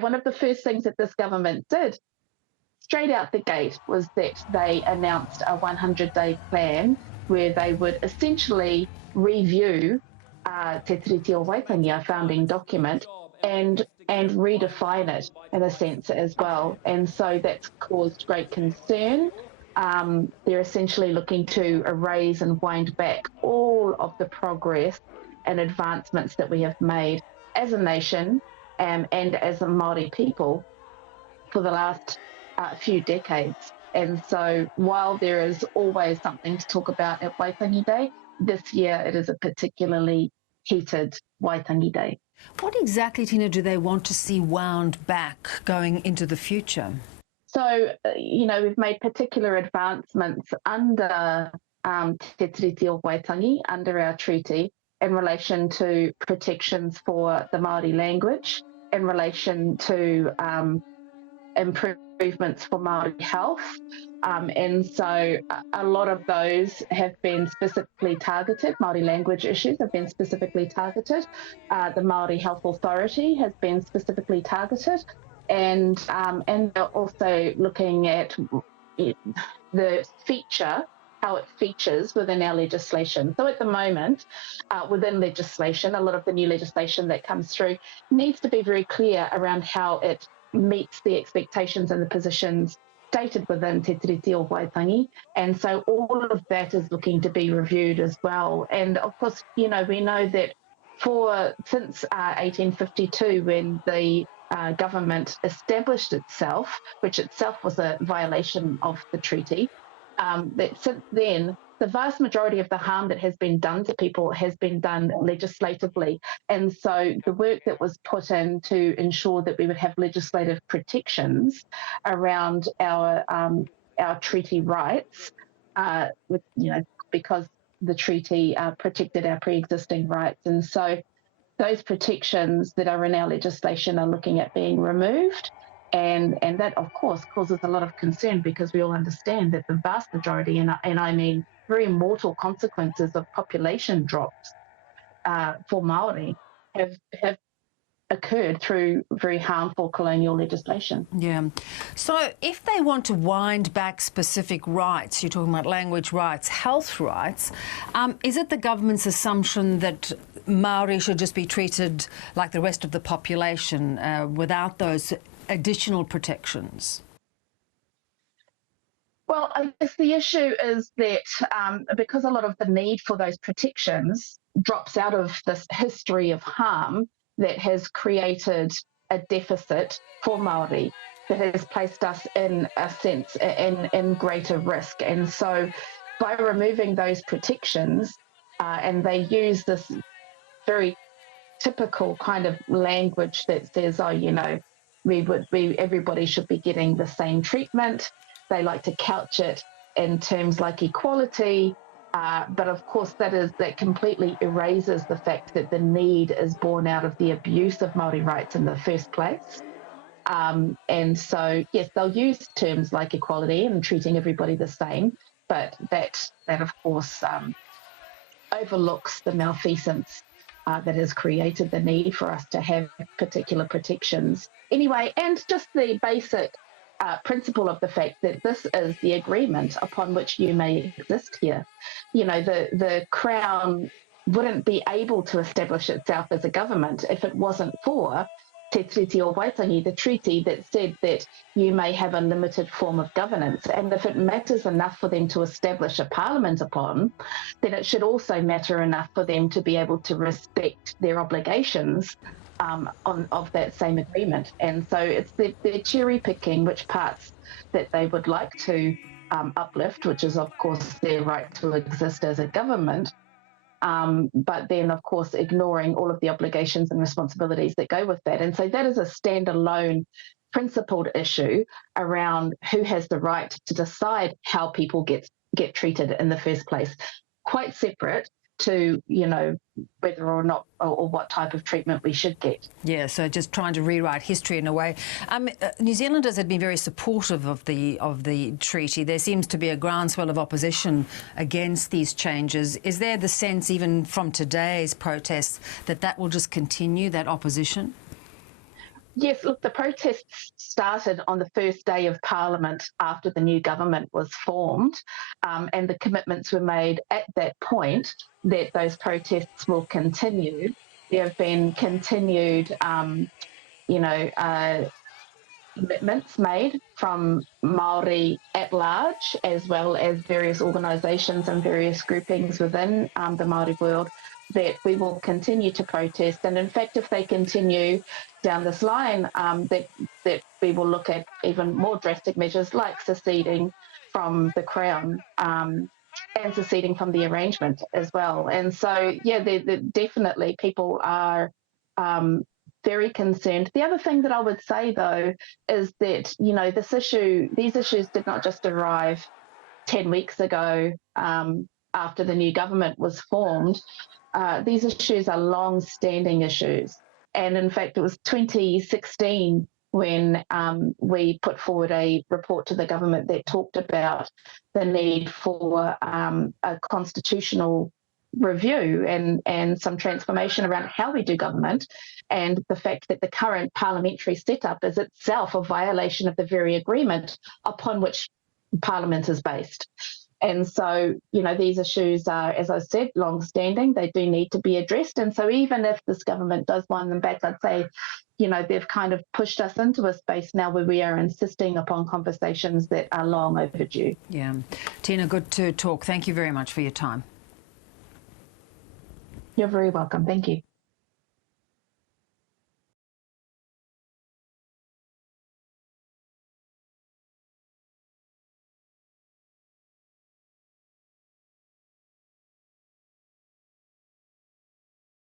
one of the first things that this government did straight out the gate was that they announced a 100-day plan where they would essentially review Te Tiriti o Waitangi, our founding document, and redefine it in a sense as well. And so that's caused great concern. They're essentially looking to erase and wind back all of the progress and advancements that we have made as a nation and as a Maori people for the last few decades. And so while there is always something to talk about at Waitangi Day, this year it is a particularly heated Waitangi Day. What exactly, Tina, do they want to see wound back going into the future? So, we've made particular advancements under Te Tiriti o Waitangi, under our treaty, in relation to protections for the Maori language, in relation to improvements for Maori health. And so a lot of those have been specifically targeted. Maori language issues have been specifically targeted. The Maori Health Authority has been specifically targeted. And they're also looking at the feature, how it features within our legislation. So at the moment, within legislation, a lot of the new legislation that comes through needs to be very clear around how it meets the expectations and the positions stated within Te Tiriti o Waitangi. And so all of that is looking to be reviewed as well. And of course, we know that since 1852, when the government established itself, which itself was a violation of the treaty, that since then, the vast majority of the harm that has been done to people has been done legislatively. And so the work that was put in to ensure that we would have legislative protections around our treaty rights, because the treaty protected our pre-existing rights. And so those protections that are in our legislation are looking at being removed. And that, of course, causes a lot of concern, because we all understand that the vast majority, and I mean very mortal consequences of population drops for Maori have occurred through very harmful colonial legislation. Yeah. So if they want to wind back specific rights, you're talking about language rights, health rights, is it the government's assumption that Maori should just be treated like the rest of the population without those additional protections? Well, I guess the issue is that because a lot of the need for those protections drops out of this history of harm that has created a deficit for Maori, that has placed us in a sense in greater risk. And so by removing those protections, and they use this very typical kind of language that says, everybody should be getting the same treatment. They like to couch it in terms like equality, but of course that completely erases the fact that the need is born out of the abuse of Maori rights in the first place. And so, yes, they'll use terms like equality and treating everybody the same, but that of course overlooks the malfeasance that has created the need for us to have particular protections. Anyway, and just the basic principle of the fact that this is the agreement upon which you may exist here. The Crown wouldn't be able to establish itself as a government if it wasn't for Te Tiriti o Waitangi, the treaty that said that you may have a limited form of governance. And if it matters enough for them to establish a parliament upon, then it should also matter enough for them to be able to respect their obligations of that same agreement. And so it's they're cherry picking which parts that they would like to uplift, which is of course their right to exist as a government, but then of course ignoring all of the obligations and responsibilities that go with that. And so that is a standalone principled issue around who has the right to decide how people get treated in the first place, quite separate to, whether or not or what type of treatment we should get. Yeah, so just trying to rewrite history in a way. New Zealanders have been very supportive of the treaty. There seems to be a groundswell of opposition against these changes. Is there the sense, even from today's protests, that will just continue, that opposition? Yes, look, the protests started on the first day of Parliament after the new government was formed, and the commitments were made at that point that those protests will continue. There have been continued, you know, commitments made from Maori at large, as well as various organisations and various groupings within the Maori world, that we will continue to protest. And in fact, if they continue down this line, that we will look at even more drastic measures like seceding from the Crown. And seceding from the arrangement as well. And so, yeah, definitely people are very concerned. The other thing that I would say, though, is that, you know, these issues did not just arrive 10 weeks ago after the new government was formed. These issues are long-standing issues. And in fact, it was 2016 when we put forward a report to the government that talked about the need for a constitutional review and some transformation around how we do government, and the fact that the current parliamentary setup is itself a violation of the very agreement upon which Parliament is based. And so, you know, these issues are, as I said, long-standing. They do need to be addressed. And so even if this government does wind them back, I'd say, you know, they've kind of pushed us into a space now where we are insisting upon conversations that are long overdue. Yeah. Tina, good to talk. Thank you very much for your time. You're very welcome. Thank you.